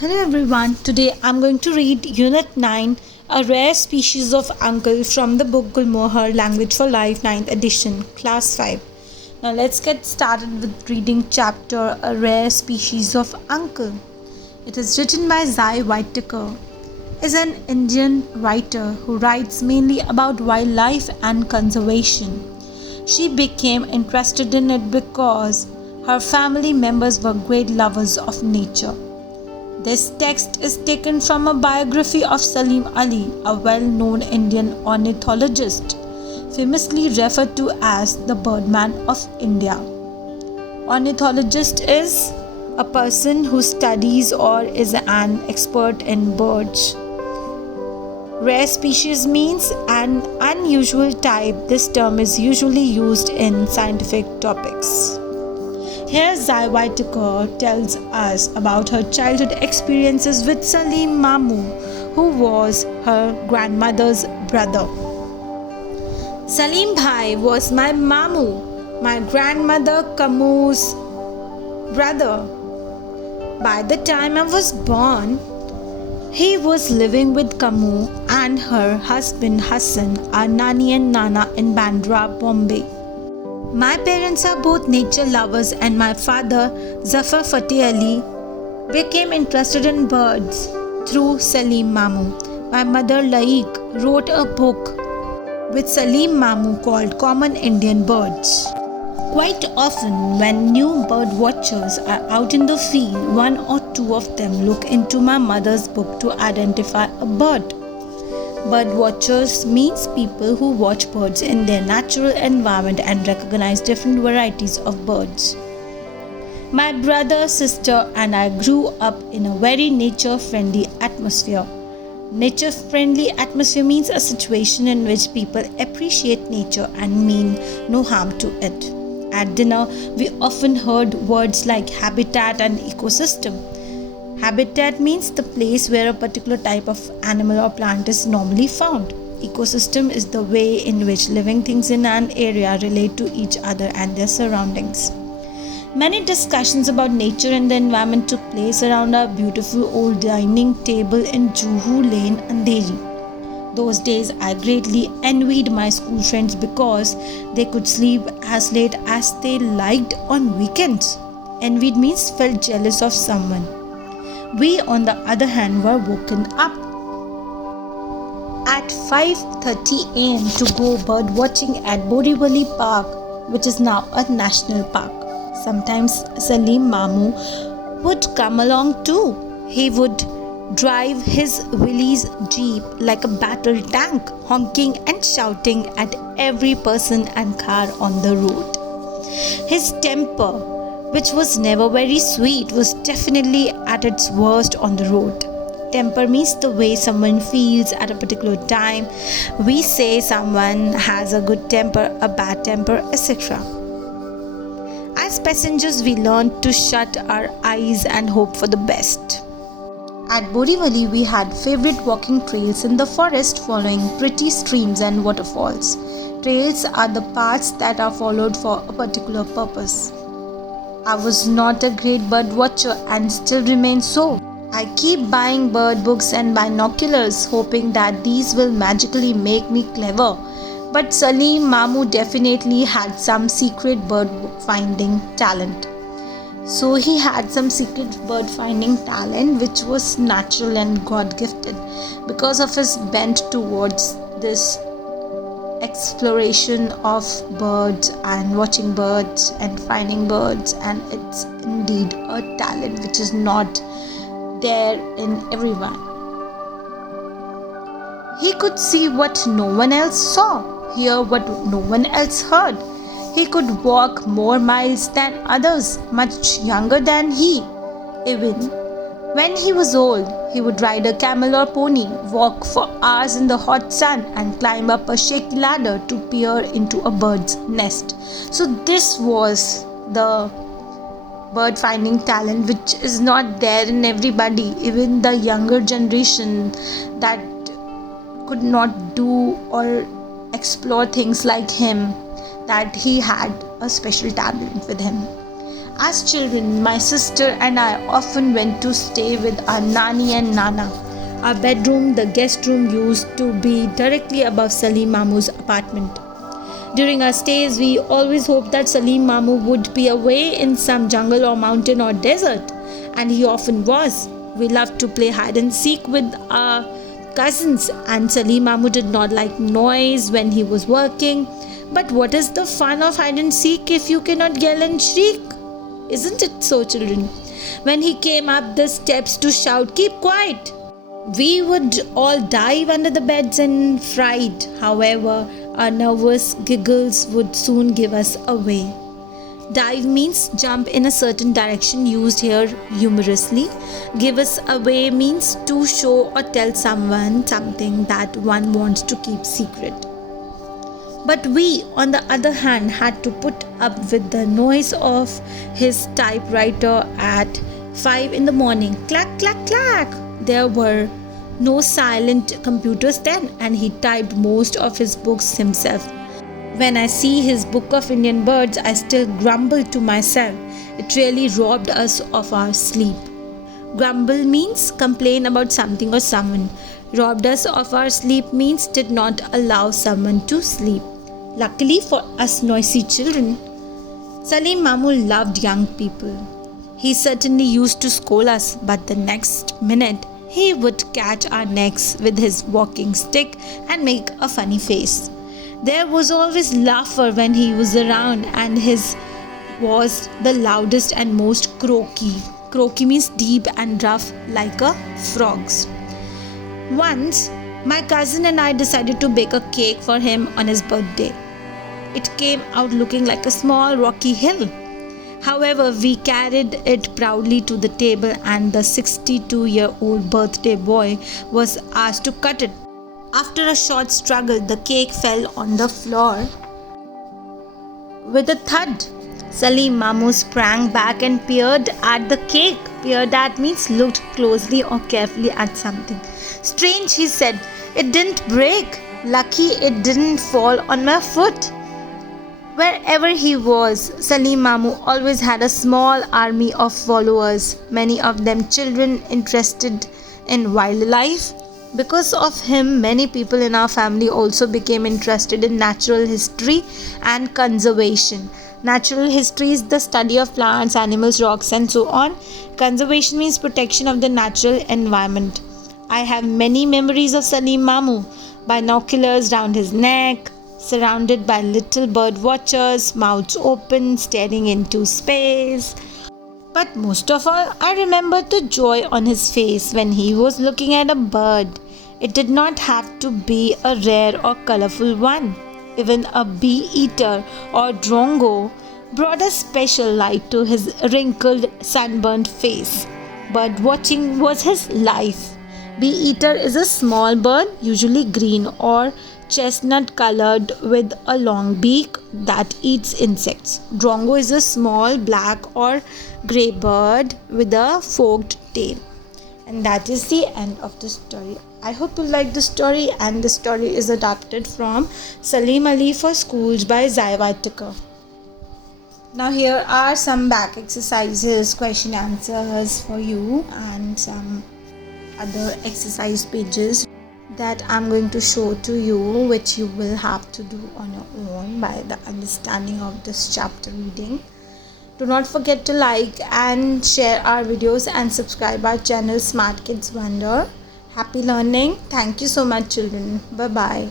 Hello everyone, today I'm going to read Unit 9, A Rare Species of Uncle from the book Gulmohar Language for Life 9th edition, Class 5. Now let's get started with reading chapter A Rare Species of Uncle. It is written by Zai Whitaker. Is an Indian writer who writes mainly about wildlife and conservation. She became interested in it because her family members were great lovers of nature. This text is taken from a biography of Salim Ali, a well-known Indian ornithologist, famously referred to as the Birdman of India. Ornithologist is a person who studies or is an expert in birds. Rare species means an unusual type. This term is usually used in scientific topics. Here Zai Whitaker tells us about her childhood experiences with Salim Mamu, who was her grandmother's brother. Salim Bhai was my Mamu, my grandmother Kamu's brother. By the time I was born, he was living with Kamu and her husband Hassan, our Nani and Nana in Bandra, Bombay. My parents are both nature lovers and my father, Zafar Fateh Ali, became interested in birds through Salim Mamu. My mother Laik wrote a book with Salim Mamu called Common Indian Birds. Quite often when new bird watchers are out in the field, one or two of them look into my mother's book to identify a bird. Bird watchers means people who watch birds in their natural environment and recognize different varieties of birds. My brother, sister and I grew up in a very nature-friendly atmosphere. Nature-friendly atmosphere means a situation in which people appreciate nature and mean no harm to it. At dinner, we often heard words like habitat and ecosystem. Habitat means the place where a particular type of animal or plant is normally found. Ecosystem is the way in which living things in an area relate to each other and their surroundings. Many discussions about nature and the environment took place around our beautiful old dining table in Juhu Lane, Andheri. Those days I greatly envied my school friends because they could sleep as late as they liked on weekends. Envied means felt jealous of someone. We, on the other hand, were woken up at 5:30 am to go bird watching at Borivali Park, which is now a national park. Sometimes Salim Mamu would come along too. He would drive his Willys jeep like a battle tank, honking and shouting at every person and car on the road. His temper, which was never very sweet, was definitely at its worst on the road. Temper means the way someone feels at a particular time. We say someone has a good temper, a bad temper, etc. As passengers, we learned to shut our eyes and hope for the best. At Borivali, we had favorite walking trails in the forest following pretty streams and waterfalls. Trails are the paths that are followed for a particular purpose. I was not a great bird watcher and still remain so. I keep buying bird books and binoculars, hoping that these will magically make me clever. But Salim Mamu definitely had some secret bird finding talent. So he had some secret bird finding talent which was natural and God gifted because of his bent towards this exploration of birds and watching birds and finding birds, and it's indeed a talent which is not there in everyone. He could see what no one else saw, hear what no one else heard. He could walk more miles than others, much younger than he. Even when he was old, he would ride a camel or pony, walk for hours in the hot sun and climb up a shaky ladder to peer into a bird's nest. So this was the bird finding talent which is not there in everybody. Even the younger generation that could not do or explore things like him, that he had a special talent with him. As children, my sister and I often went to stay with our Nani and Nana. Our bedroom, the guest room, used to be directly above Salim Mamu's apartment. During our stays, we always hoped that Salim Mamu would be away in some jungle or mountain or desert, and he often was. We loved to play hide and seek with our cousins, and Salim Mamu did not like noise when he was working. But what is the fun of hide and seek if you cannot yell and shriek? Isn't it so, children? When he came up the steps to shout, "Keep quiet!" we would all dive under the beds in fright. However, our nervous giggles would soon give us away. Dive means jump in a certain direction, used here humorously. Give us away means to show or tell someone something that one wants to keep secret. But we, on the other hand, had to put up with the noise of his typewriter at 5 in the morning. Clack, clack, clack. There were no silent computers then, and he typed most of his books himself. When I see his book of Indian birds, I still grumble to myself. It really robbed us of our sleep. Grumble means complain about something or someone. Robbed us of our sleep means did not allow someone to sleep. Luckily for us noisy children, Salim Mamu loved young people. He certainly used to scold us, but the next minute he would catch our necks with his walking stick and make a funny face. There was always laughter when he was around, and his was the loudest and most croaky. Croaky means deep and rough like a frog's. Once, my cousin and I decided to bake a cake for him on his birthday. It came out looking like a small rocky hill. However, we carried it proudly to the table, and the 62-year-old birthday boy was asked to cut it. After a short struggle, the cake fell on the floor with a thud. Salim Mamu sprang back and peered at the cake. Peered at means looked closely or carefully at something. Strange, he said. It didn't break. Lucky it didn't fall on my foot. Wherever he was, Salim Mamu always had a small army of followers, many of them children interested in wildlife. Because of him, many people in our family also became interested in natural history and conservation. Natural history is the study of plants, animals, rocks, and so on. Conservation means protection of the natural environment. I have many memories of Salim Mamu. Binoculars round his neck, surrounded by little bird watchers, mouths open, staring into space. But most of all, I remember the joy on his face when he was looking at a bird. It did not have to be a rare or colorful one. Even a bee-eater or drongo brought a special light to his wrinkled, sunburned face. Bird watching was his life. Bee-eater is a small bird, usually green or chestnut colored with a long beak that eats insects. Drongo is a small black or grey bird with a forked tail. And that is the end of the story. I hope you like the story, and the story is adapted from Salim Ali for Schools by Zai Whitaker. Now here are some back exercises, question answers for you, and some other exercise pages that I'm going to show to you, which you will have to do on your own by the understanding of this chapter reading. Do not forget to like and share our videos and subscribe our channel Smart Kids Wonder. Happy learning. Thank you so much, children. Bye bye.